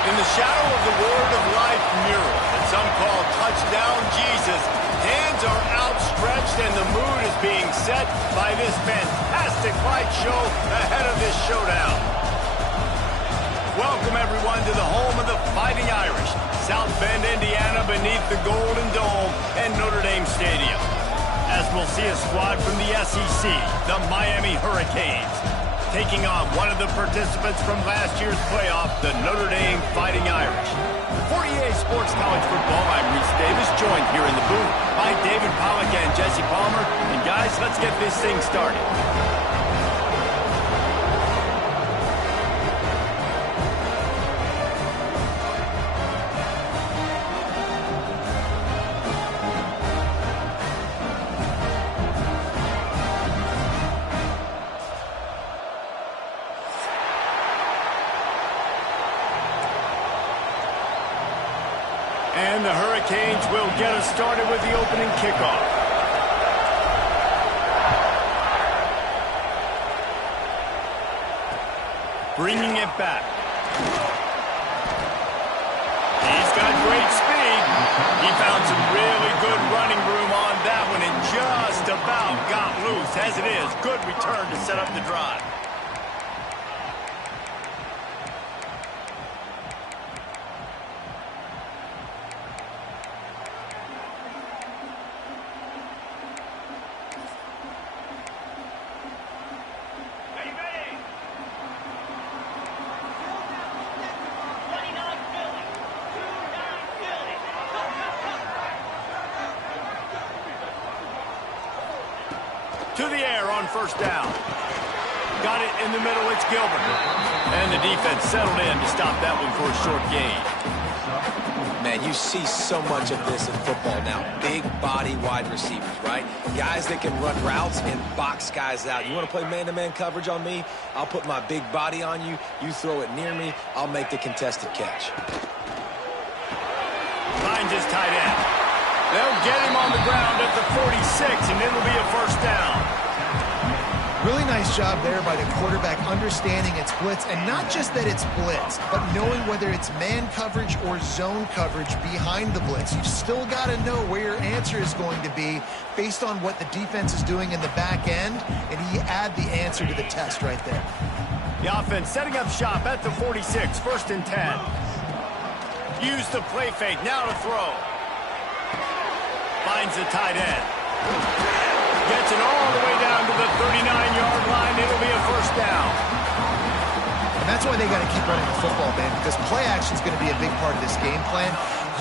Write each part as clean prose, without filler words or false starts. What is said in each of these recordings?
In the shadow of the Word of Life mural that some call Touchdown Jesus, hands are outstretched and the mood is being set by this fantastic light show ahead of this showdown. Welcome everyone to the home of the Fighting Irish, South Bend, Indiana, beneath the Golden Dome and Notre Dame Stadium. As we'll see a squad from the SEC, the Miami Hurricanes, taking on one of the participants from last year's playoff, the Notre Dame Fighting Irish. For EA Sports College Football, I'm Reese Davis, joined here in the booth by David Pollack and Jesse Palmer. And guys, let's get this thing started. And the Hurricanes will get us started with the opening kickoff. Bringing it back. He's got great speed. He found some really good running room on that one and just about got loose. As it is, good return to set up the drive. To the air on first down. Got it in the middle, it's Gilbert. And the defense settled in to stop that one for a short gain. Man, you see so much of this in football now. Big body wide receivers, right? Guys that can run routes and box guys out. You want to play man-to-man coverage on me? I'll put my big body on you. You throw it near me, I'll make the contested catch. Finds his tight end. They'll get him on the ground at the 46, and it'll be a first down. Really nice job there by the quarterback understanding it's blitz, and not just that it's blitz, but knowing whether it's man coverage or zone coverage behind the blitz. You've still got to know where your answer is going to be based on what the defense is doing in the back end, and he add the answer to the test right there. The offense setting up shop at the 46, first and 10. Use the play fake, now to throw. Finds the tight end. Gets it all the way down to the 39-yard line. It'll be a first down. And that's why they got to keep running the football, man, because play action is going to be a big part of this game plan.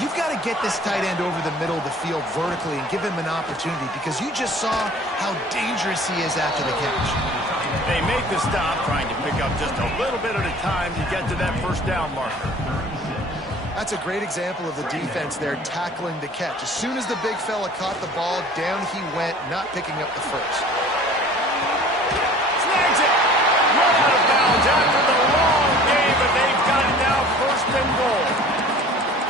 You've got to get this tight end over the middle of the field vertically and give him an opportunity, because you just saw how dangerous he is after the catch. They make the stop, trying to pick up just a little bit at a time to get to that first down marker. That's a great example of the defense there tackling the catch. As soon as the big fella caught the ball, down he went, not picking up the first. Snags it! Run out of bounds after the long game, but they've got it now first and goal.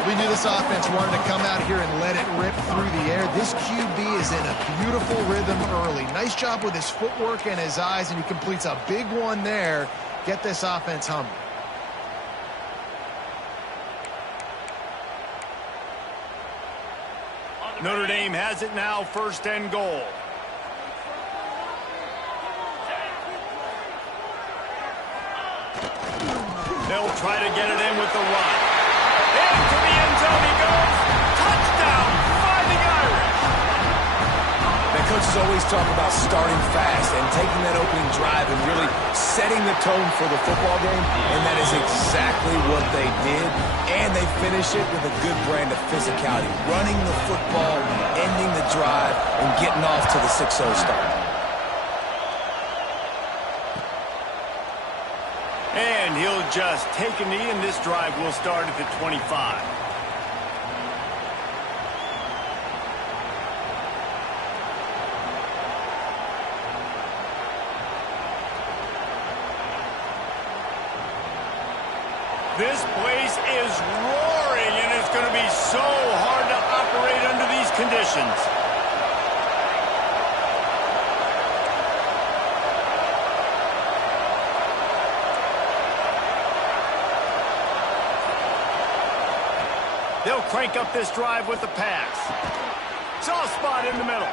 We knew this offense wanted to come out here and let it rip through the air. This QB is in a beautiful rhythm early. Nice job with his footwork and his eyes, and he completes a big one there. Get this offense humming. Notre Dame has it now, first and goal. They'll try to get it in with the run. Into the end zone he goes. Touchdown, Fighting Irish. Man, coaches always talk about starting fast and taking that opening drive and really setting the tone for the football game, and that is exactly what they did, and they finish it with a good brand of physicality, running the football, ending the drive, and getting off to the 6-0 start. And he'll just take a knee, and this drive will start at the 25. This place is roaring, and it's going to be so hard to operate under these conditions. They'll crank up this drive with the pass. Soft spot in the middle.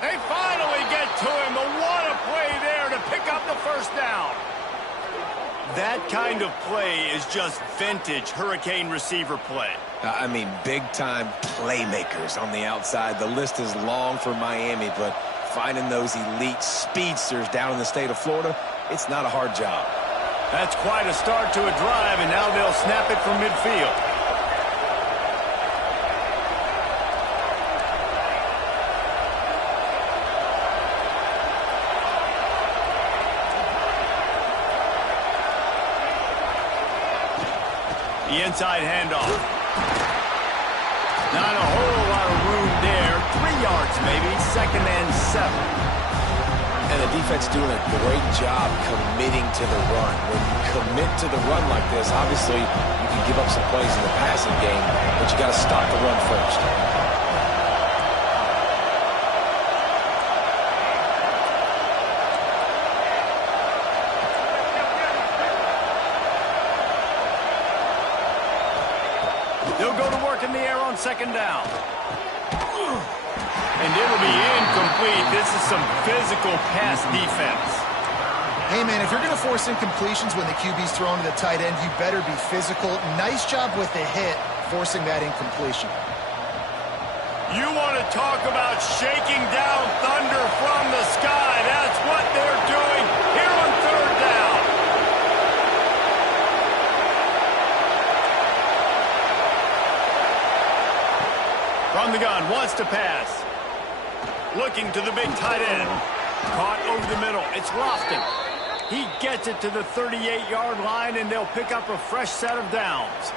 They finally get to him. But what a play there to pick up the first down. That kind of play is just vintage Hurricane receiver play. I mean, big-time playmakers on the outside. The list is long for Miami, but finding those elite speedsters down in the state of Florida, it's not a hard job. That's quite a start to a drive, and now they'll snap it from midfield. The inside handoff. Not a whole lot of room there. 3 yards maybe, second and 7. And the defense doing a great job committing to the run. When you commit to the run like this, obviously you can give up some plays in the passing game, but you got to stop the run first. They'll go to work in the air on second down. And it'll be incomplete. This is some physical pass defense. Hey, man, if you're going to force incompletions when the QB's thrown to the tight end, you better be physical. Nice job with the hit, forcing that incompletion. You want to talk about shaking down thunder from the sky. That's what they're doing here on third down. From the gun, wants to pass. Looking to the big tight end. Caught over the middle. It's Lofton. He gets it to the 38-yard line, and they'll pick up a fresh set of downs.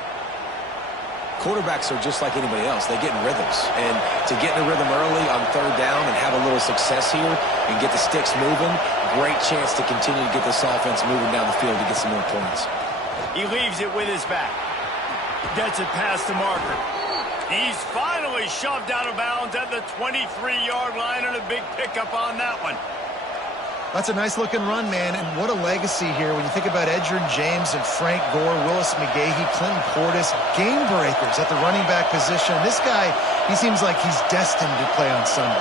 Quarterbacks are just like anybody else. They get in rhythms. And to get in a rhythm early on third down and have a little success here and get the sticks moving, great chance to continue to get this offense moving down the field to get some more points. He leaves it with his back. Gets it past the marker. He's finally shoved out of bounds at the 23-yard line, and a big pickup on that one. That's a nice-looking run, man, and what a legacy here when you think about Edgerrin James and Frank Gore, Willis McGahee, Clinton Portis, game breakers at the running back position. This guy, he seems like he's destined to play on Sunday.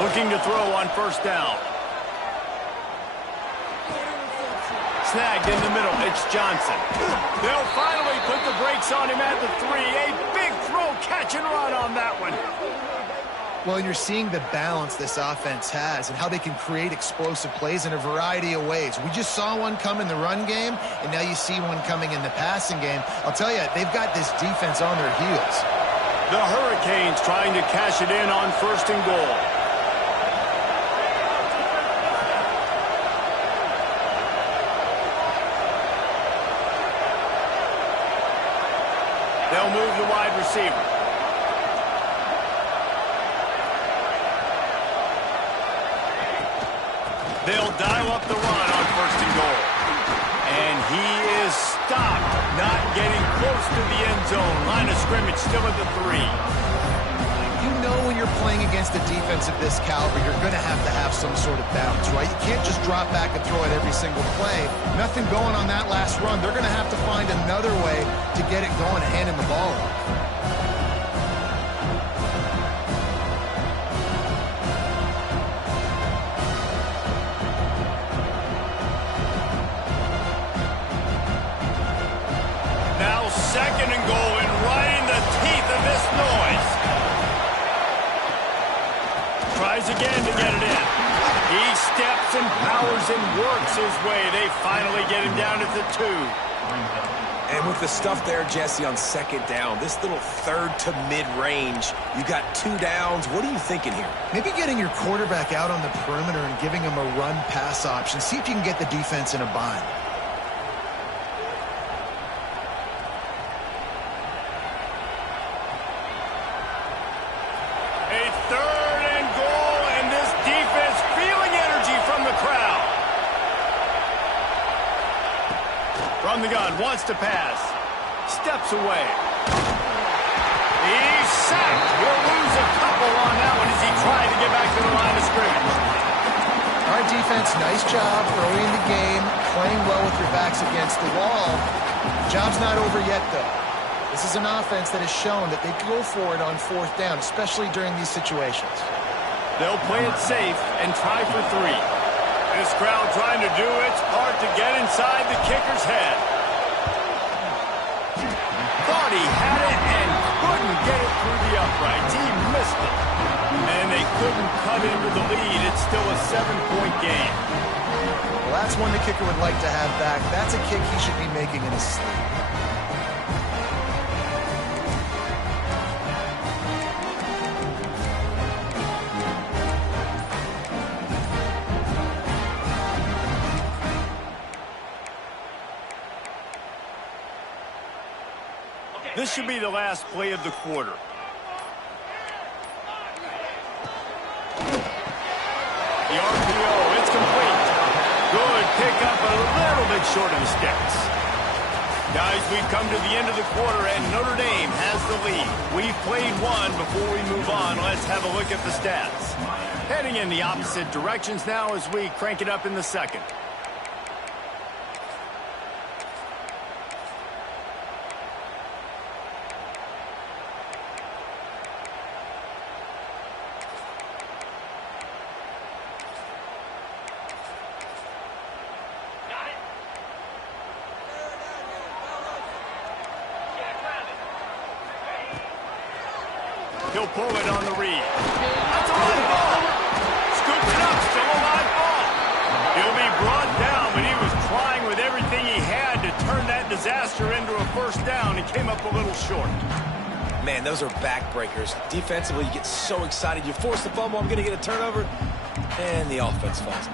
Looking to throw on first down. Snagged in the middle. It's Johnson. They'll finally put the brakes on him at the 3. A big throw, catch and run on that one. Well, and you're seeing the balance this offense has and how they can create explosive plays in a variety of ways. We just saw one come in the run game, and now you see one coming in the passing game. I'll tell you, they've got this defense on their heels. The Hurricanes trying to cash it in on first and goal. They'll move the wide receiver. They'll dial up the run on first and goal. And he is stopped, not getting close to the end zone. Line of scrimmage still at the 3. You know when you're playing against a defense of this caliber, you're going to have some sort of balance, right? You can't just drop back and throw it every single play. Nothing going on that last run. They're going to have to find another way to get it going and handing the ball off. Now second and goal, and right in the teeth of this noise. Tries again to get it in. He steps and powers and works his way. They finally get him down at the 2. And with the stuff there, Jesse, on second down, this little third to mid-range, you got 2 downs. What are you thinking here? Maybe getting your quarterback out on the perimeter and giving him a run-pass option. See if you can get the defense in a bind. A third and goal, and this defense feeling energy from the crowd. From the gun, wants to pass. Steps away. He's sacked. He'll lose a couple on that one as he tried to get back to the line of scrimmage. Our defense, nice job early in the game, playing well with your backs against the wall. Job's not over yet, though. This is an offense that has shown that they can go for it on fourth down, especially during these situations. They'll play it safe and try for 3. This crowd trying to do its part to get inside the kicker's head. Thought he had it and couldn't get it through the uprights. He missed it. And they couldn't cut into the lead. It's still a 7-point game. Well, that's one the kicker would like to have back. That's a kick he should be making in his sleep. This should be the last play of the quarter. The RPO, it's complete. Good pickup, a little bit short of the sticks. Guys, we've come to the end of the quarter, and Notre Dame has the lead. We've played one. Before we move on, let's have a look at the stats. Heading in the opposite directions now as we crank it up in the second. He'll pull it on the read. That's a live ball. Scoops it up, still a live ball. He'll be brought down, but he was trying with everything he had to turn that disaster into a first down. He came up a little short. Man, those are backbreakers. Defensively, you get so excited. You force the fumble, I'm going to get a turnover, and the offense falls.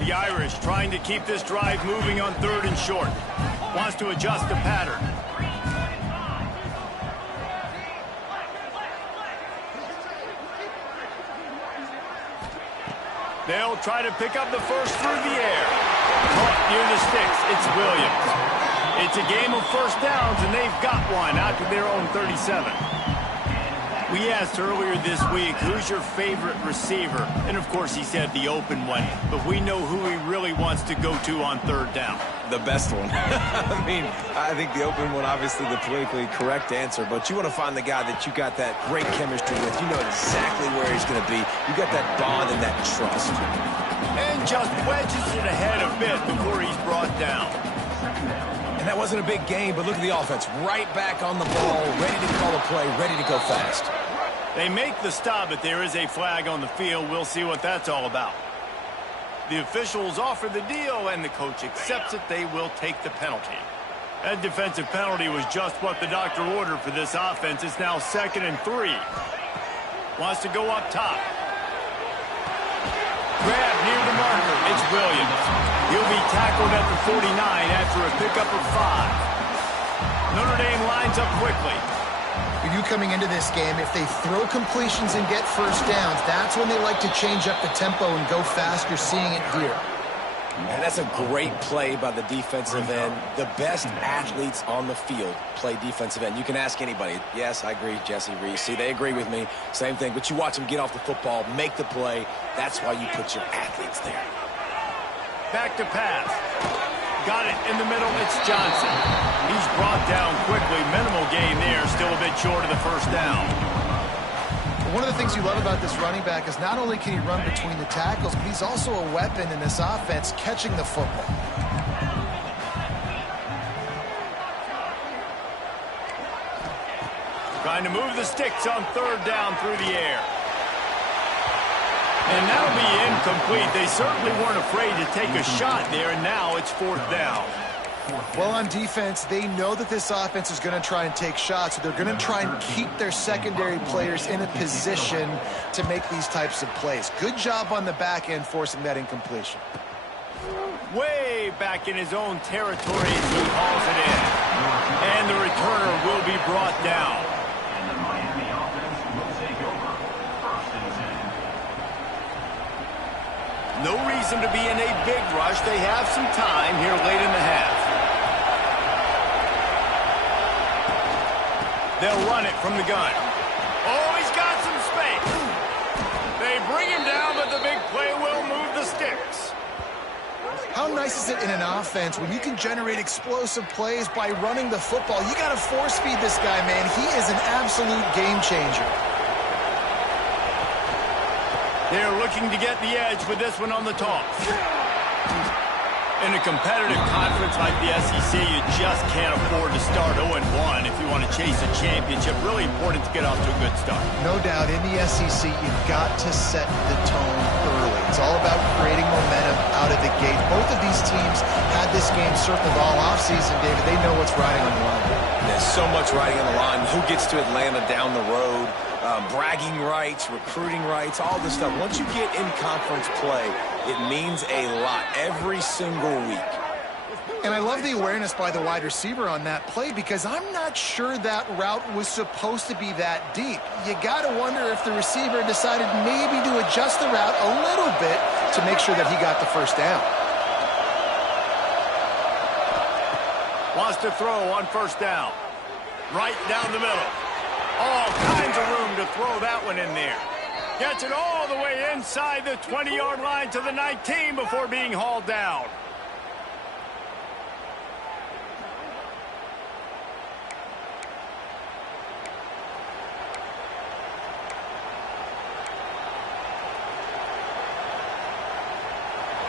The Irish trying to keep this drive moving on 3rd and short. Wants to adjust the pattern. They'll try to pick up the first through the air. Caught near the sticks. It's Williams. It's a game of first downs, and they've got one out to their own 37. We asked earlier this week, who's your favorite receiver? And, of course, he said the open one. But we know who he really wants to go to on 3rd down. The best one. I mean, I think the open one, obviously the politically correct answer, but you want to find the guy that you got that great chemistry with. You know exactly where he's going to be. You got that bond and that trust. And just wedges it ahead a bit before he's brought down. And that wasn't a big game, but look at the offense. Right back on the ball, ready to call a play, ready to go fast. They make the stop, but there is a flag on the field. We'll see what that's all about. The officials offer the deal, and the coach accepts it. They will take the penalty. That defensive penalty was just what the doctor ordered for this offense. It's now 2nd and 3. Wants to go up top. Grab near the marker. It's Williams. He'll be tackled at the 49 after a pickup of 5. Notre Dame lines up quickly. You coming into this game, if they throw completions and get first downs, that's when they like to change up the tempo and go fast. You're seeing it here. And that's a great play by the defensive end. The best athletes on the field play defensive end. You can ask anybody. Yes, I agree, Jesse Reese. See, they agree with me. Same thing. But you watch them get off the football, make the play. That's why you put your athletes there. Back to pass. Got it in the middle. It's Johnson. He's brought down quickly. Minimal gain there. Still a bit short of the first down. One of the things you love about this running back is not only can he run between the tackles, but he's also a weapon in this offense catching the football. Trying to move the sticks on 3rd down through the air. And that'll be incomplete. They certainly weren't afraid to take a shot there, and now it's 4th down. Well, on defense, they know that this offense is going to try and take shots, so they're going to try and keep their secondary players in a position to make these types of plays. Good job on the back end forcing that incompletion. Way back in his own territory as he hauls it in. And the returner will be brought down. No reason to be in a big rush. They have some time here late in the half. They'll run it from the gun. Oh, he's got some space. They bring him down, but the big play will move the sticks. How nice is it in an offense when you can generate explosive plays by running the football? You got to force feed this guy, man. He is an absolute game changer. They're looking to get the edge with this one on the toss. In a competitive conference like the SEC, you just can't afford to start 0-1 if you want to chase a championship. Really important to get off to a good start. No doubt, in the SEC, you've got to set the tone early. It's all about creating momentum out of the gate. Both of these teams had this game circled all offseason, David. They know what's riding on the line. There's so much riding on the line. Who gets to Atlanta down the road? Bragging rights, recruiting rights, all this stuff. Once you get in conference play, it means a lot every single week. And I love the awareness by the wide receiver on that play because I'm not sure that route was supposed to be that deep. You got to wonder if the receiver decided maybe to adjust the route a little bit to make sure that he got the first down. Wants to throw on 1st down. Right down the middle. All kinds of room to throw that one in there. Gets it all the way inside the 20-yard line to the 19 before being hauled down.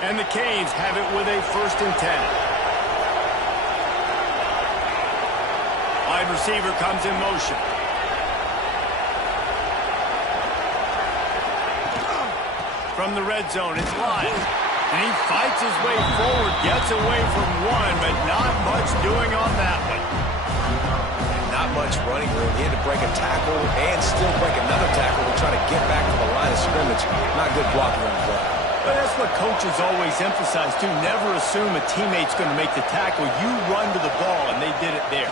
And the Canes have it with a 1st and 10. Wide receiver comes in motion. From the red zone, it's Lyons. And he fights his way forward, gets away from one, but not much doing on that one. And not much running room. He had to break a tackle and still break another tackle to try to get back to the line of scrimmage. Not good blocking on the play. But that's what coaches always emphasize, too. Never assume a teammate's going to make the tackle. You run to the ball, and they did it there.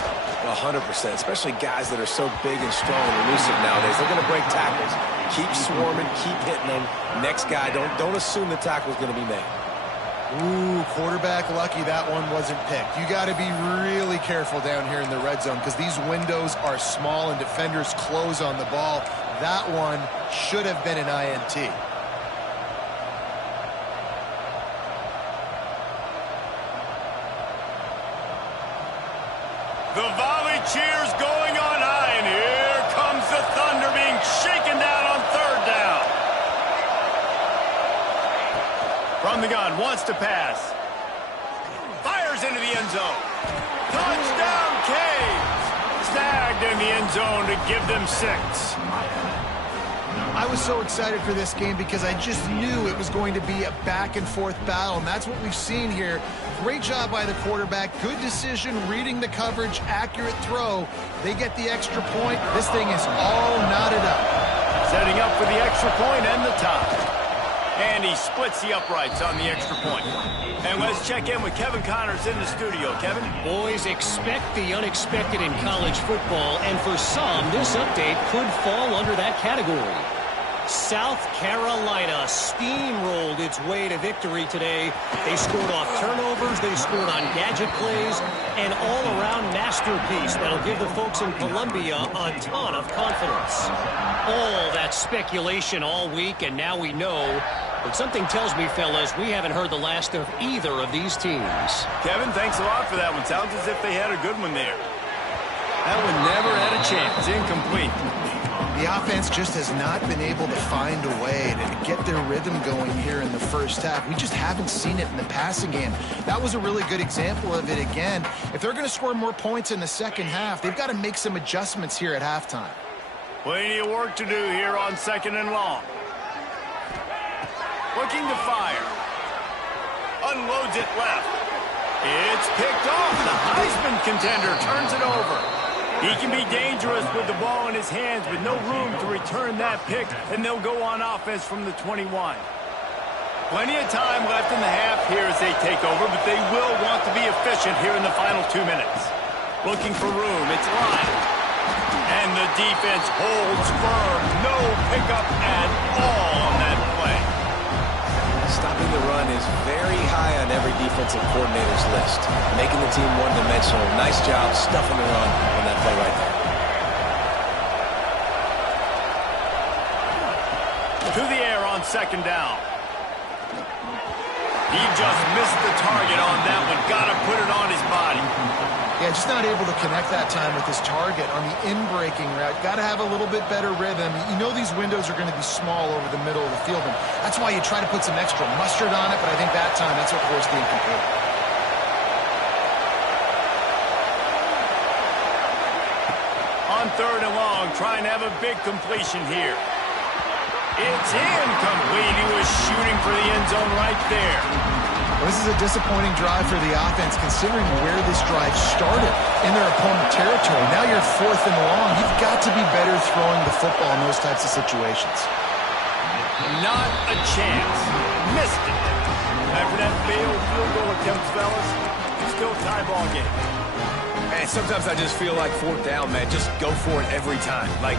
100%, especially guys that are so big and strong and elusive nowadays. They're going to break tackles. Keep swarming, keep hitting them. Next guy, don't assume the tackle's going to be made. Ooh, quarterback lucky that one wasn't picked. You got to be really careful down here in the red zone because these windows are small and defenders close on the ball. That one should have been an INT. The volley cheers going on high, and here comes the Thunder being shaken down on 3rd down. From the gun, wants to pass. Fires into the end zone. Touchdown, Canes! Snagged in the end zone to give them 6. I was so excited for this game because I just knew it was going to be a back-and-forth battle, and that's what we've seen here. Great job by the quarterback. Good decision, reading the coverage, accurate throw. They get the extra point. This thing is all knotted up. Setting up for the extra point and the tie. And he splits the uprights on the extra point. And let's check in with Kevin Connors in the studio. Kevin? Boys, expect the unexpected in college football, and for some, this update could fall under that category. South Carolina steamrolled its way to victory today. They scored off turnovers, they scored on gadget plays, an all-around masterpiece that'll give the folks in Columbia a ton of confidence. All that speculation all week, and now we know. But something tells me, fellas, we haven't heard the last of either of these teams. Kevin, thanks a lot for that one. Sounds as if they had a good one there. That one never had a chance. Incomplete. The offense just has not been able to find a way to get their rhythm going here in the first half. We just haven't seen it in the passing game. That was a really good example of it again. If they're going to score more points in the second half, they've got to make some adjustments here at halftime. Plenty of work to do here on 2nd and long. Looking to fire. Unloads it left. It's picked off. The Heisman contender turns it over. He can be dangerous with the ball in his hands, but no room to return that pick, and they'll go on offense from the 21. Plenty of time left in the half here as they take over, but they will want to be efficient here in the final 2 minutes. Looking for room, it's Lyons. And the defense holds firm. No pickup at all on that play. Stopping the run is very high on every defensive coordinator's list. Making the team one-dimensional. Nice job stuffing the run on that play right there. To the air on 2nd down. He just missed the target on that one. Got to put it on his body. Yeah, just not able to connect that time with his target on the in-breaking route. Got to have a little bit better rhythm. You know these windows are going to be small over the middle of the field, and that's why you try to put some extra mustard on it, but I think that time that's what forced the incomplete. On 3rd and long, trying to have a big completion here. It's incomplete. He was shooting for the end zone right there. Well, this is a disappointing drive for the offense considering where this drive started in their opponent territory. Now you're 4th and long. You've got to be better throwing the football in those types of situations. Not a chance. Missed it. After that failed field goal attempt, fellas, still tie ball game. And sometimes I just feel like 4th down, man. Just go for it every time. Like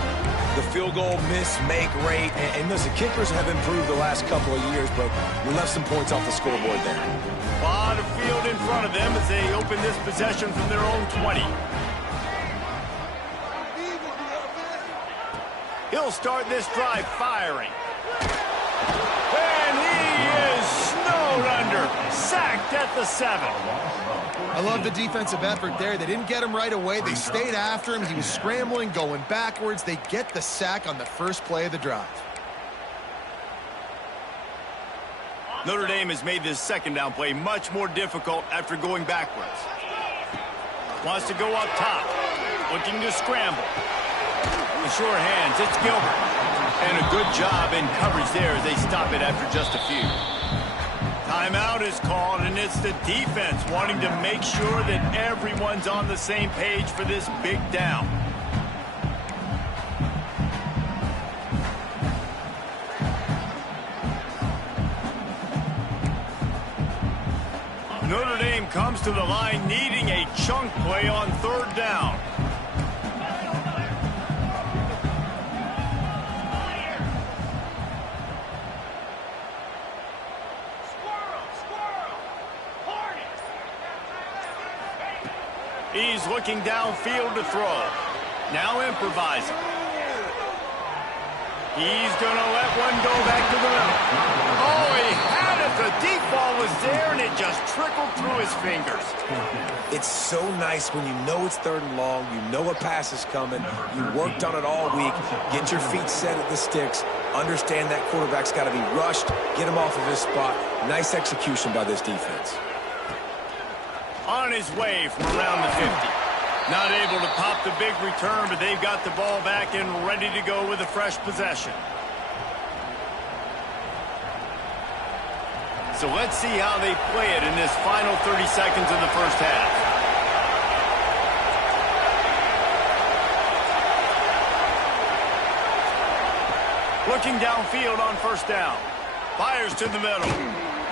the field goal miss, make rate. And listen, kickers have improved the last couple of years, but we left some points off the scoreboard there. A lot of field in front of them as they open this possession from their own 20. He'll start this drive firing. And he is snowed under. Sacked at the 7. I love the defensive effort there. They didn't get him right away. They stayed after him. He was scrambling, going backwards. They get the sack on the first play of the drive. Notre Dame has made this second down play much more difficult after going backwards. Wants to go up top. Looking to scramble. The short hands, it's Gilbert. And a good job in coverage there as they stop it after just a few. Timeout is called, and it's the defense wanting to make sure that everyone's on the same page for this big down. Notre Dame comes to the line needing a chunk play on third down. He's looking downfield to throw. Now improvising. He's going to let one go back to the middle. Oh, he had it. The deep ball was there, and it just trickled through his fingers. It's so nice when you know it's third and long, you know a pass is coming, you worked on it all week, get your feet set at the sticks, understand that quarterback's got to be rushed, get him off of his spot. Nice execution by this defense. On his way from around the 50. Not able to pop the big return, but they've got the ball back and ready to go with a fresh possession. So let's see how they play it in this final 30 seconds of the first half. Looking downfield on first down. Fires to the middle.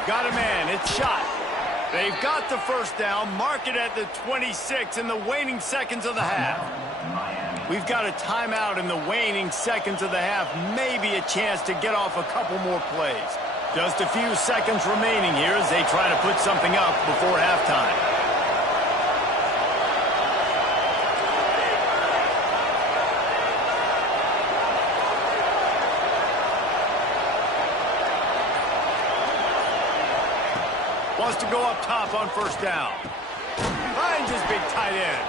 Got a man. It's shot. They've got the first down, mark it at the 26 in the waning seconds of the half. We've got a timeout in the waning seconds of the half, maybe a chance to get off a couple more plays. Just a few seconds remaining here as they try to put something up before halftime. Wants to go up top on first down. Finds his big tight end.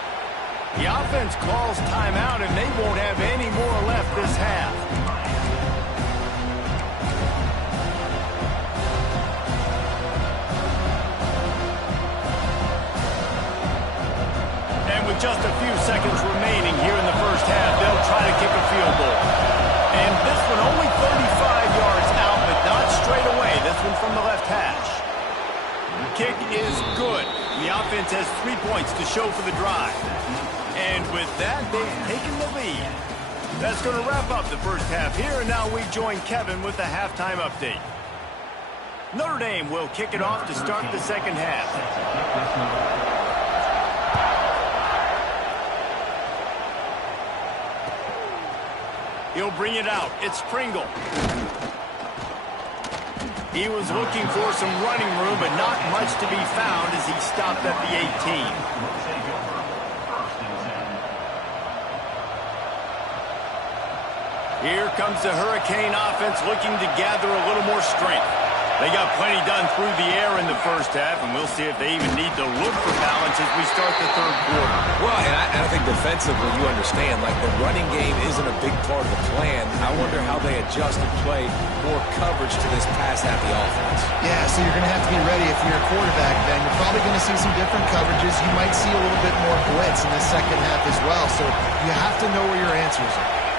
The offense calls timeout, and they won't have any more left this half. And with just a few seconds remaining here in the first half, they'll try to kick a field goal. And this one only 35 yards out, but not straight away. This one from the left hash. Kick is good. The offense has 3 points to show for the drive. And with that, they've taken the lead. That's going to wrap up the first half here, and now we join Kevin with the halftime update. Notre Dame will kick it off to start the second half. He'll bring it out. It's Pringle. He was looking for some running room, but not much to be found as he stopped at the 18. Here comes the Hurricane offense looking to gather a little more strength. They got plenty done through the air in the first half, and we'll see if they even need to look for balance as we start the third quarter. Well, and I think defensively, you understand, like the running game isn't a big part of the plan. I wonder how they adjust and play more coverage to this pass-happy offense. Yeah, so you're going to have to be ready if you're a quarterback, then. You're probably going to see some different coverages. You might see a little bit more blitz in the second half as well, so you have to know where your answers are.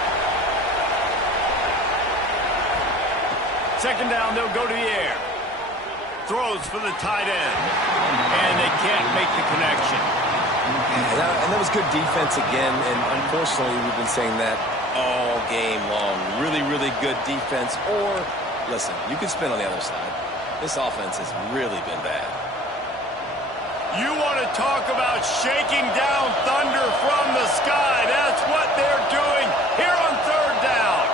Second down, they'll go to the air. Throws for the tight end. And they can't make the connection. And that was good defense again, and unfortunately, we've been saying that all game long. Really, really good defense. Or, listen, you can spin on the other side. This offense has really been bad. You want to talk about shaking down thunder from the sky. That's what they're doing here on third down.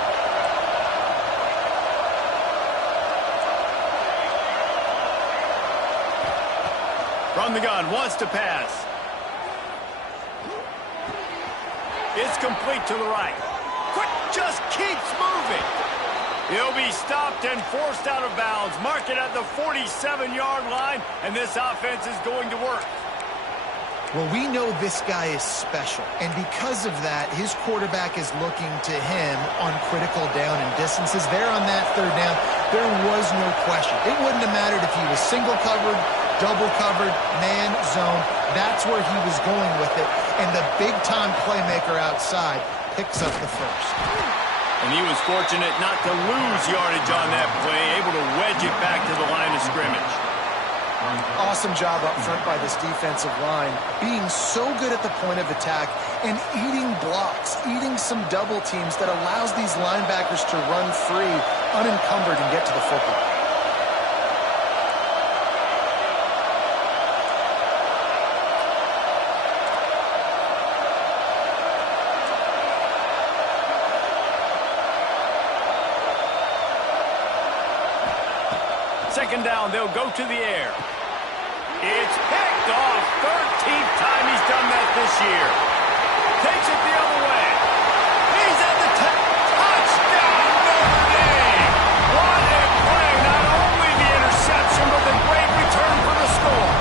From the gun, wants to pass. It's complete to the right. Quick just keeps moving. He'll be stopped and forced out of bounds. Mark it at the 47-yard line, and this offense is going to work. Well, we know this guy is special, and because of that, his quarterback is looking to him on critical down and distances. There on that third down, there was no question. It wouldn't have mattered if he was single covered, double covered, man, zone. That's where he was going with it, and the big-time playmaker outside picks up the first. And he was fortunate not to lose yardage on that play, able to wedge it back to the line of scrimmage. Awesome job up front by this defensive line, being so good at the point of attack and eating blocks, eating some double teams that allows these linebackers to run free, unencumbered, and get to the football. Second down, they'll go to the air. It's picked off. 13th time he's done that this year. Takes it the other way. He's at the touchdown, Notre Dame. What a play. Not only the interception, but the great return for the score.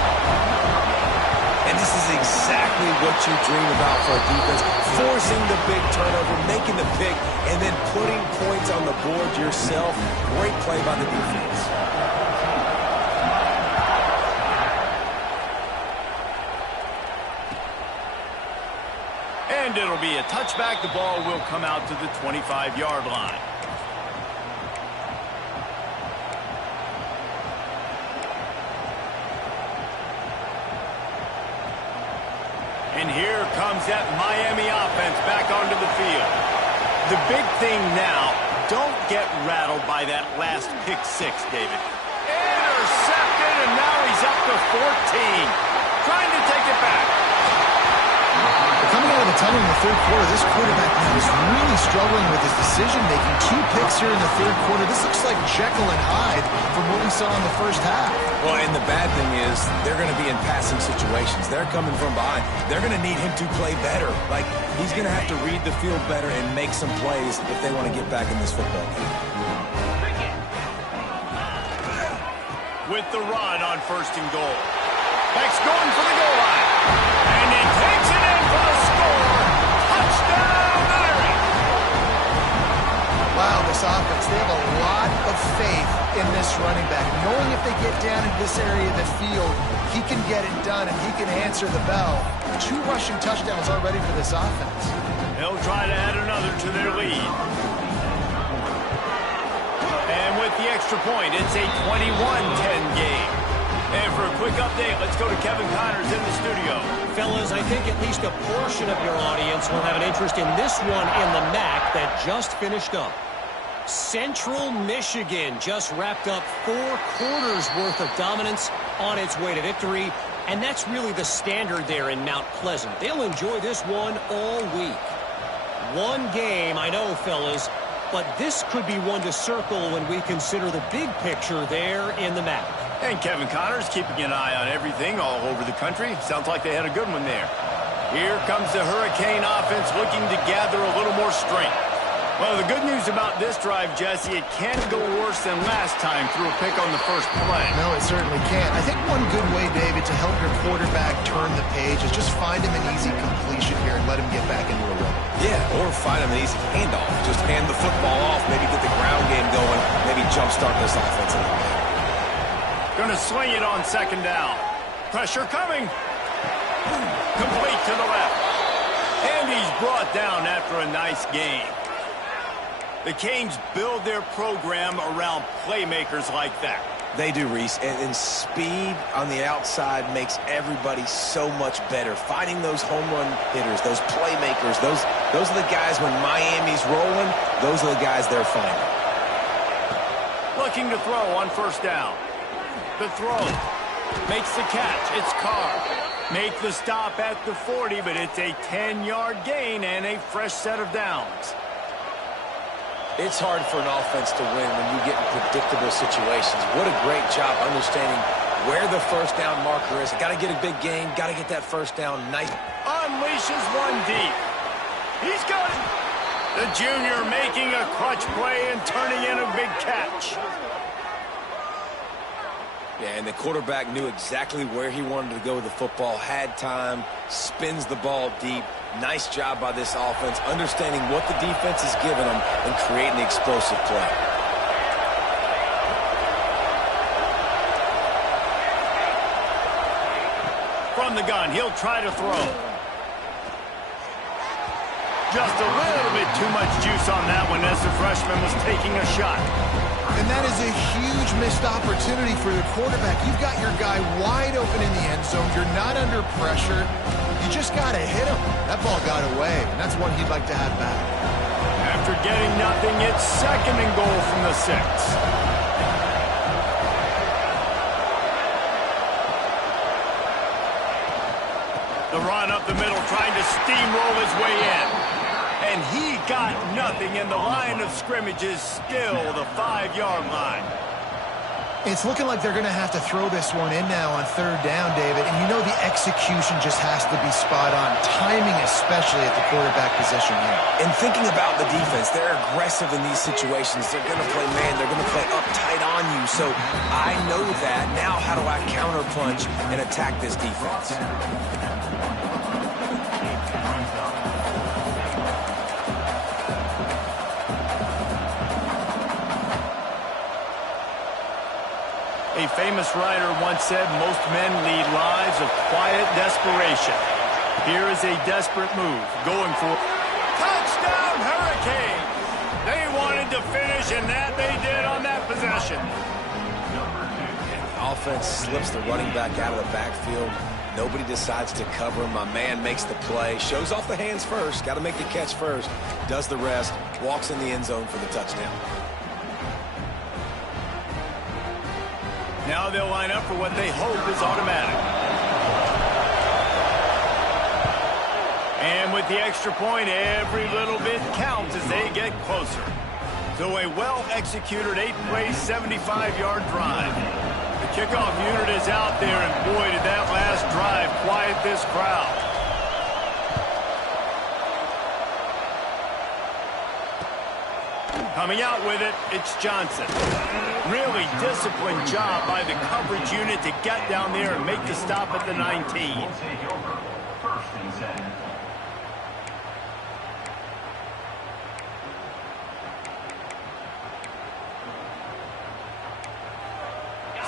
And this is exactly what you dream about for a defense. Forcing the big turnover, making the pick, and then putting points on the board yourself. Great play by the defense. And it'll be a touchback. The ball will come out to the 25-yard line. And here comes that Miami offense back onto the field. The big thing now, don't get rattled by that last pick six, David. Intercepted, and now he's up to 14. Trying to take it back. Coming out of the tunnel in the third quarter, this quarterback now is really struggling with his decision-making. 2 picks here in the third quarter. This looks like Jekyll and Hyde from what we saw in the first half. Well, and the bad thing is they're going to be in passing situations. They're coming from behind. They're going to need him to play better. Like, he's going to have to read the field better and make some plays if they want to get back in this football game. With the run on 1st and goal. Beck's going for the goal line. And he takes it in for the score. Touchdown, Irish. Wow, this offense, they have a lot of faith in this running back, knowing if they get down in this area of the field, he can get it done and he can answer the bell. 2 rushing touchdowns already for this offense. They'll try to add another to their lead. And with the extra point, it's a 21-10 game. And for a quick update, let's go to Kevin Connors in the studio. Fellas, I think at least a portion of your audience will have an interest in this one in the MAC that just finished up. Central Michigan just wrapped up 4 quarters worth of dominance on its way to victory, and that's really the standard there in Mount Pleasant. They'll enjoy this one all week. One game, I know, fellas, but this could be one to circle when we consider the big picture there in the MAC. And Kevin Connors keeping an eye on everything all over the country. Sounds like they had a good one there. Here comes the Hurricane offense looking to gather a little more strength. Well, the good news about this drive, Jesse, it can't go worse than last time through a pick on the first play. No, it certainly can't. I think one good way, David, to help your quarterback turn the page is just find him an easy completion here and let him get back into a rhythm. Yeah, or find him an easy handoff. Just hand the football off, maybe get the ground game going, maybe jumpstart this offensive line. Going to swing it on 2nd down. Pressure coming. Complete to the left. And he's brought down after a nice game. The Canes build their program around playmakers like that. They do, Reese, and speed on the outside makes everybody so much better. Finding those home run hitters, those playmakers, those are the guys when Miami's rolling, those are the guys they're finding. Looking to throw on 1st down. The throw. Makes the catch. It's Carr. Make the stop at the 40, but it's a 10-yard gain and a fresh set of downs. It's hard for an offense to win when you get in predictable situations. What a great job understanding where the 1st down marker is. Got to get a big gain. Got to get that 1st down. Nice. Unleashes one deep. He's got it. The junior making a clutch play and turning in a big catch. Yeah, and the quarterback knew exactly where he wanted to go with the football, had time, spins the ball deep. Nice job by this offense, understanding what the defense is giving them and creating the explosive play. From the gun, he'll try to throw. Just a little bit too much juice on that one as the freshman was taking a shot. And that is a huge missed opportunity for the quarterback. You've got your guy wide open in the end zone. You're not under pressure. You just got to hit him. That ball got away, and that's one he'd like to have back. After getting nothing, it's 2nd and goal from the 6. The run up the middle, trying to steamroll his way in. And he got nothing, and the line of scrimmage is still the 5-yard line. It's looking like they're going to have to throw this one in now on 3rd down, David. And you know the execution just has to be spot on. Timing especially at the quarterback position here. And thinking about the defense, they're aggressive in these situations. They're going to play man. They're going to play up tight on you. So I know that. Now how do I counterpunch and attack this defense? A famous writer once said most men lead lives of quiet desperation. Here is a desperate move, going for touchdown Hurricanes. They wanted to finish, and that they did on that possession. The offense slips the running back out of the backfield. Nobody decides to cover him. My man makes the play, shows off the hands first, got to make the catch first, does the rest, walks in the end zone for the touchdown. Now they'll line up for what they hope is automatic. And with the extra point, every little bit counts as they get closer. So a well-executed 8-play, 75-yard drive. The kickoff unit is out there, and boy, did that last drive quiet this crowd. Coming out with it, it's Johnson. Really disciplined job by the coverage unit to get down there and make the stop at the 19.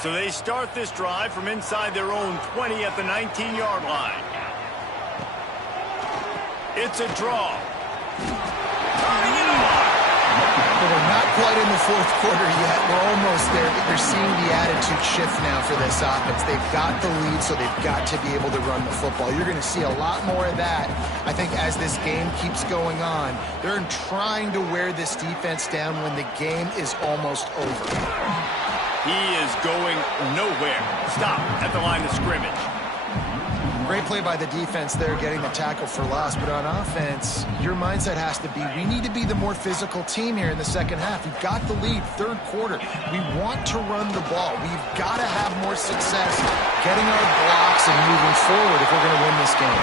So they start this drive from inside their own 20 at the 19-yard line. It's a draw. Turning it on. We're not quite in the 4th quarter yet. We're almost there, but you're seeing the attitude shift now for this offense. They've got the lead, so they've got to be able to run the football. You're going to see a lot more of that, I think, as this game keeps going on. They're trying to wear this defense down when the game is almost over. He is going nowhere. Stop at the line of scrimmage. Great play by the defense there, getting the tackle for loss. But on offense, your mindset has to be, we need to be the more physical team here in the second half. We've got the lead, 3rd quarter. We want to run the ball. We've got to have more success getting our blocks and moving forward if we're going to win this game.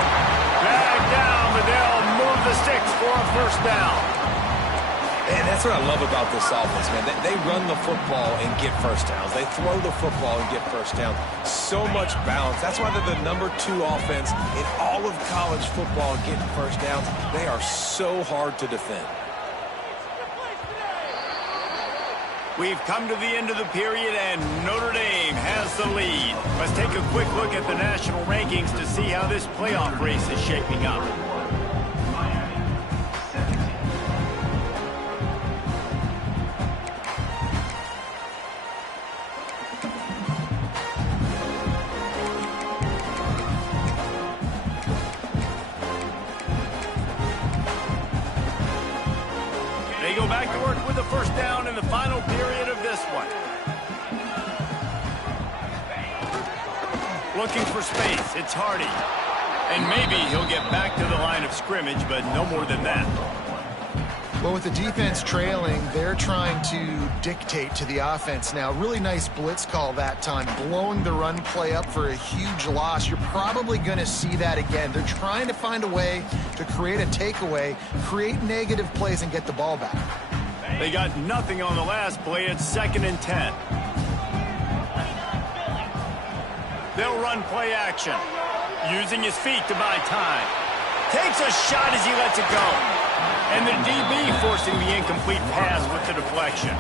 Back down, but they'll move the sticks for a 1st down. And that's what I love about this offense, man. They run the football and get 1st downs. They throw the football and get 1st downs. So much balance. That's why they're the #2 offense in all of college football getting 1st downs. They are so hard to defend. We've come to the end of the period, and Notre Dame has the lead. Let's take a quick look at the national rankings to see how this playoff race is shaping up. They go back to work with the 1st down in the final period of this one. Looking for space, it's Hardy. And maybe he'll get back to the line of scrimmage, but no more than that. Well, with the defense trailing, they're trying to dictate to the offense now. Really nice blitz call that time, blowing the run play up for a huge loss. You're probably going to see that again. They're trying to find a way to create a takeaway, create negative plays, and get the ball back. They got nothing on the last play. It's 2nd and 10. They'll run play action, using his feet to buy time. Takes a shot as he lets it go. And the DB forcing the incomplete pass with the deflection.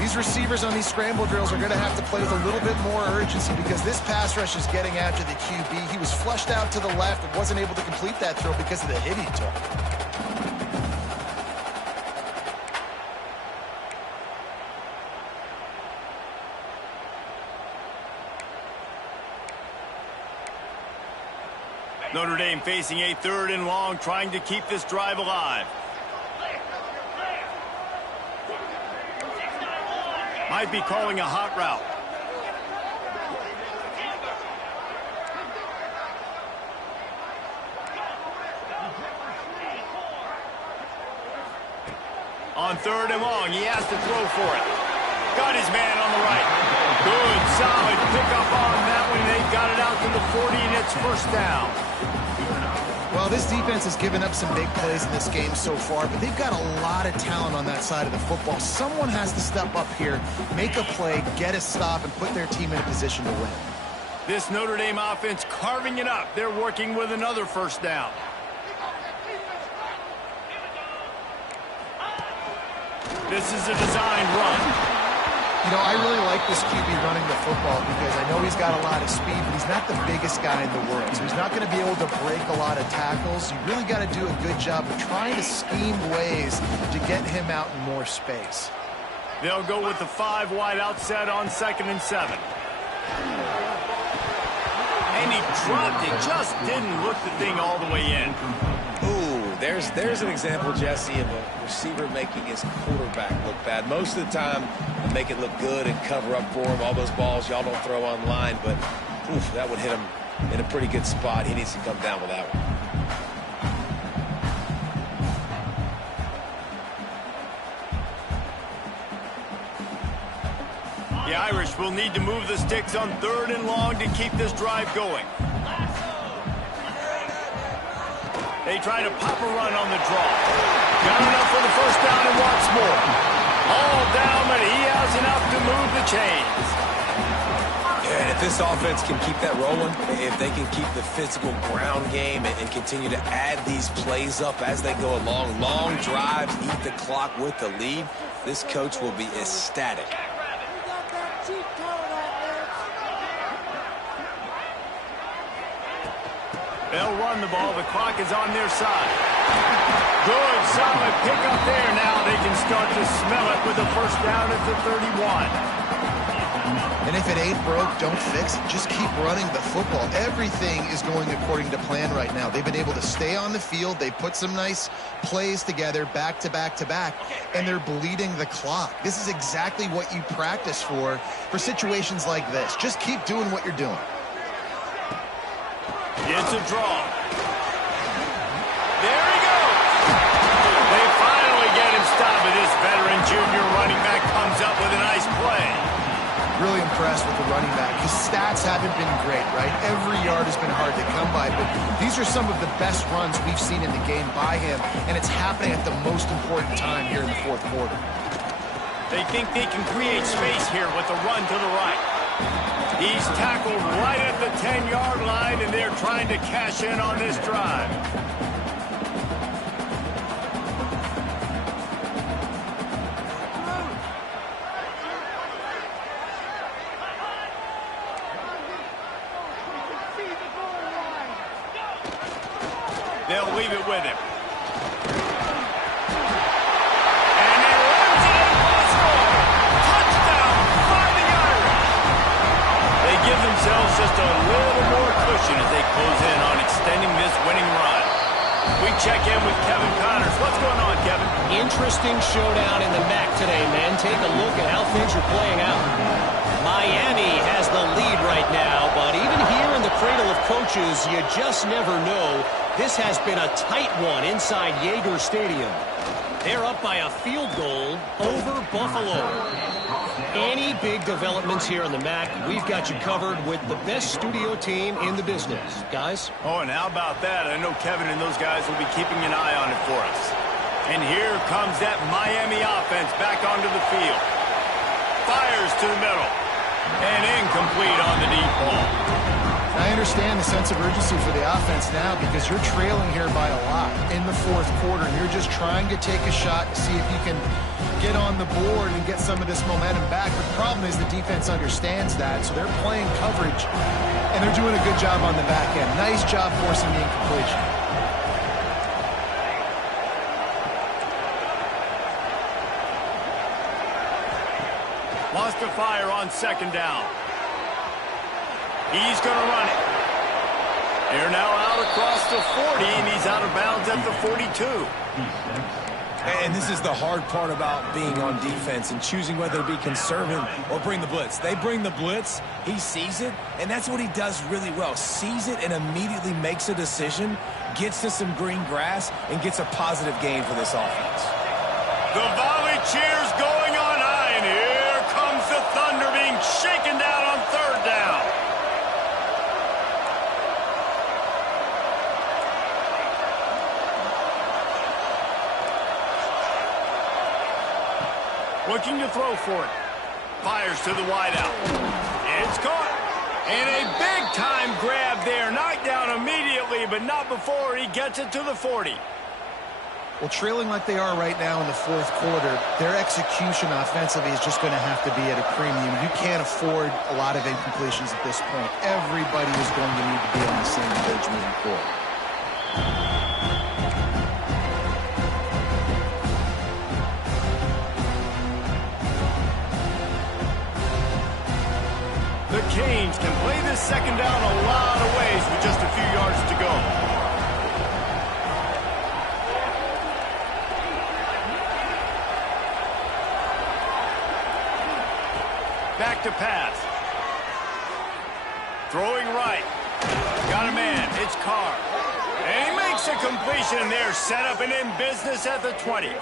These receivers on these scramble drills are going to have to play with a little bit more urgency because this pass rush is getting after the QB. He was flushed out to the left but wasn't able to complete that throw because of the hit he took. Notre Dame facing a 3rd and long, trying to keep this drive alive. Might be calling a hot route. On 3rd and long, he has to throw for it. Got his man on the right. Good, solid pickup on that one. They got it out to the 40, and it's 1st down. Well, this defense has given up some big plays in this game so far, but they've got a lot of talent on that side of the football. Someone has to step up here, make a play, get a stop, and put their team in a position to win. This Notre Dame offense carving it up. They're working with another 1st down. This is a designed run. You know, I really like this QB running the football because I know he's got a lot of speed, but he's not the biggest guy in the world. So he's not going to be able to break a lot of tackles. You really got to do a good job of trying to scheme ways to get him out in more space. They'll go with the 5 wide outset on 2nd and 7. And he dropped it. Just didn't look the thing all the way in. Ooh, there's an example, Jesse, of a receiver making his quarterback look bad. Most of the time, they make it look good and cover up for him. All those balls y'all don't throw online, but oof, that would hit him in a pretty good spot. He needs to come down with that one. The Irish will need to move the sticks on 3rd and long to keep this drive going. They try to pop a run on the draw. Got enough for the 1st down and wants more. All down, but he has enough to move the chains. Yeah, and if this offense can keep that rolling, if they can keep the physical ground game and continue to add these plays up as they go along, long drives, eat the clock with the lead, this coach will be ecstatic. They'll run the ball. The clock is on their side. Good, solid pickup there. Now they can start to smell it with the 1st down at the 31. And if it ain't broke, don't fix it. Just keep running the football. Everything is going according to plan right now. They've been able to stay on the field. They put some nice plays together back to back to back, and they're bleeding the clock. This is exactly what you practice for situations like this. Just keep doing what you're doing. It's a draw. There he goes. They finally get him stopped, but this veteran junior running back comes up with a nice play. Really impressed with the running back. His stats haven't been great, right? Every yard has been hard to come by, but these are some of the best runs we've seen in the game by him, and it's happening at the most important time here in the 4th quarter. They think they can create space here with the run to the right. He's tackled right at the 10-yard line, and they're trying to cash in on this drive. They'll leave it with him. And he runs it in for the score. Touchdown by the Irish. They give themselves just a little more cushion as they close in on extending this winning run. We check in with Kevin Connors. What's going on, Kevin? Interesting showdown in the MAC today, man. Take a look at how things are playing out. Miami has the lead right now, but even here in the cradle of coaches, you just never know. This has been a tight one inside Yager Stadium. They're up by a field goal over Buffalo. Any big developments here on the MAC, we've got you covered with the best studio team in the business. Guys? Oh, and how about that? I know Kevin and those guys will be keeping an eye on it for us. And here comes that Miami offense back onto the field. Fires to the middle. And incomplete on the deep ball. I understand the sense of urgency for the offense now because you're trailing here by a lot in the fourth quarter, and you're just trying to take a shot to see if you can get on the board and get some of this momentum back. But the problem is the defense understands that, so they're playing coverage, and they're doing a good job on the back end. Nice job forcing the incompletion. Lost to fire on second down. He's going to run it. They're now out across the 40, and he's out of bounds at the 42. And this is the hard part about being on defense and choosing whether to be conservative or bring the blitz. They bring the blitz, he sees it, and that's what he does really well. Sees it and immediately makes a decision, gets to some green grass, and gets a positive gain for this offense. The volley cheers going on high, and here comes the Thunder being shaken down on third down. Looking to throw for it. Fires to the wideout. It's caught. And a big-time grab there. Knocked down immediately, but not before he gets it to the 40. Well, trailing like they are right now in the fourth quarter, their execution offensively is just going to have to be at a premium. You can't afford a lot of incompletions at this point. Everybody is going to need to be on the same page moving forward. The Canes can play this second down a lot of ways with just a few yards to go. Back to pass. Throwing right. Got a man. It's Carr. And he makes a completion there. Set up and in business at the 20.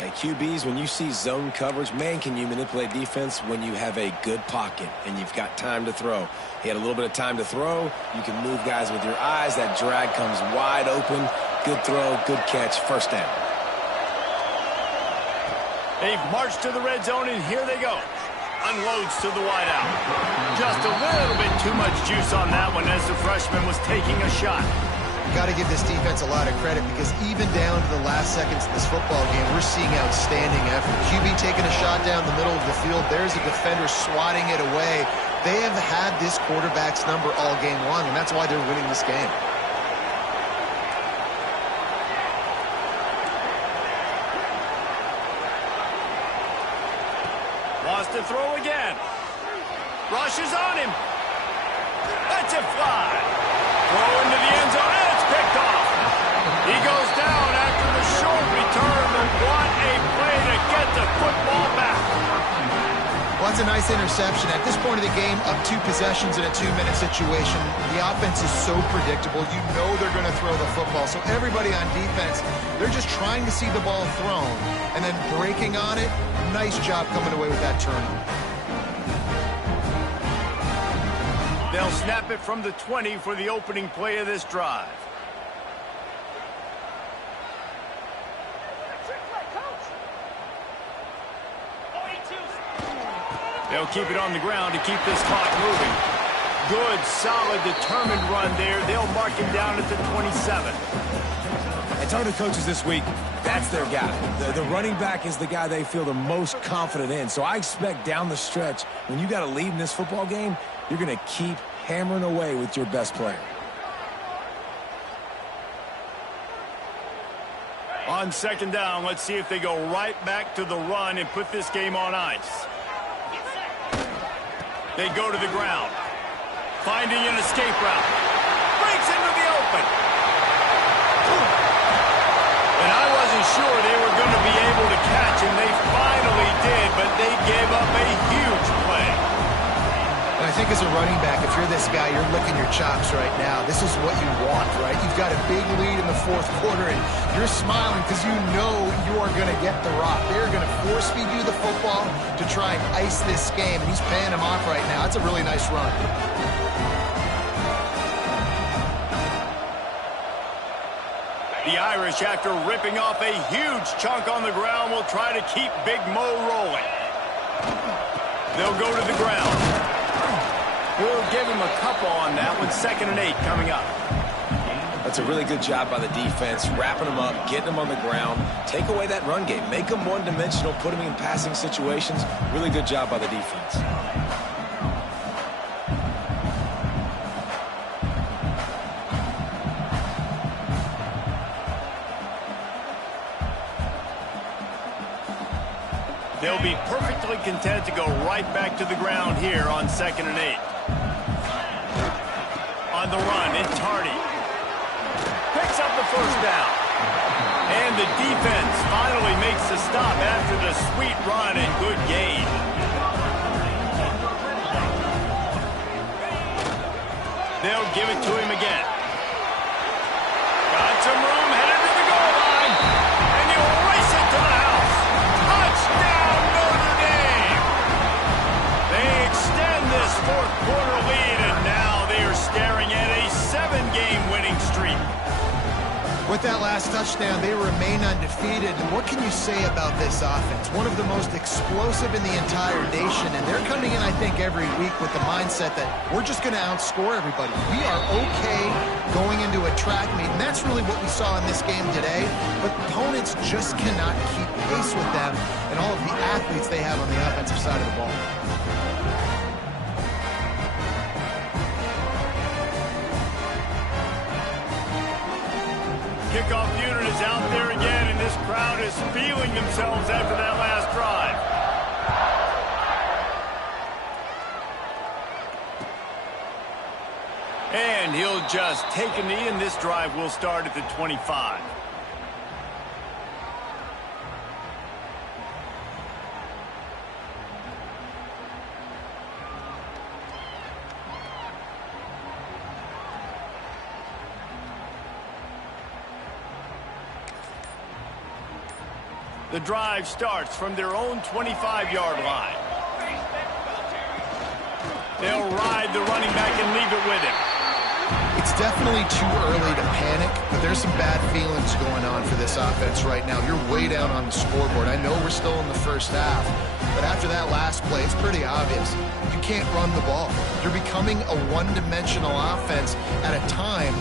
QBs, when you see zone coverage, man, can you manipulate defense when you have a good pocket and you've got time to throw. He had a little bit of time to throw. You can move guys with your eyes. That drag comes wide open. Good throw, good catch, first down. They've marched to the red zone, and here they go. Unloads to the wideout. Just a little bit too much juice on that one as the freshman was taking a shot. Got to give this defense a lot of credit because even down to the last seconds of this football game, we're seeing outstanding effort. QB taking a shot down the middle of the field. There's a defender swatting it away. They have had this quarterback's number all game long, and that's why they're winning this game. Lost to throw again. Rushes on him. Lets it fly. Throw into the end zone, and it's picked off. He goes down after the short return, but what a play to get the football back. Well, that's a nice interception. At this point of the game, up 2 possessions in a 2-minute situation, the offense is so predictable. You know they're going to throw the football. So everybody on defense, they're just trying to see the ball thrown and then breaking on it. Nice job coming away with that turnover. They'll snap it from the 20 for the opening play of this drive. They'll keep it on the ground to keep this clock moving. Good, solid, determined run there. They'll mark him down at the 27. I told the coaches this week, that's their guy. The running back is the guy they feel the most confident in. So I expect down the stretch, when you got a lead in this football game, you're going to keep hammering away with your best player. On second down, let's see if they go right back to the run and put this game on ice. They go to the ground. Finding an escape route. Breaks into the open. And I wasn't sure they were going to be able to catch him. They finally did, but they gave up a huge play. And I think as a running back, if you're this this guy, you're licking your chops right now. This is what you want, right? You've got a big lead in the fourth quarter, and you're smiling because you know you are going to get the rock. They're going to force-feed you the football to try and ice this game, and he's paying him off right now. That's a really nice run. The Irish, after ripping off a huge chunk on the ground, will try to keep Big Mo rolling. They'll go to the ground. We'll give him a couple on that one. 2nd and 8 coming up. That's a really good job by the defense, wrapping them up, getting them on the ground. Take away that run game. Make them one-dimensional, put them in passing situations. Really good job by the defense. They'll be perfectly content to go right back to the ground here on 2nd and 8. On the run, it's Tardy. Picks up the first down. And the defense finally makes the stop after the sweet run and good gain. They'll give it to him again. Got some room, headed to the goal line. And you'll race it to the house. Touchdown, Notre Dame! They extend this fourth quarter lead, and now they are staring at a 7-game winning streak. With that last touchdown, they remain undefeated. And what can you say about this offense? One of the most explosive in the entire nation. And they're coming in, I think, every week with the mindset that we're just going to outscore everybody. We are okay going into a track meet. And that's really what we saw in this game today. But opponents just cannot keep pace with them and all of the athletes they have on the offensive side of the ball. Kickoff unit is out there again, and this crowd is feeling themselves after that last drive. And he'll just take a knee, and this drive will start at the 25. The drive starts from their own 25-yard line. They'll ride the running back and leave it with him. It's definitely too early to panic, but there's some bad feelings going on for this offense right now. You're way down on the scoreboard. I know we're still in the first half, but after that last play, it's pretty obvious. You can't run the ball. You're becoming a one-dimensional offense at a time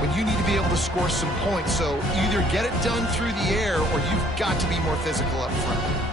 when you need to be able to score some points. So either get it done through the air or you've got to be more physical up front.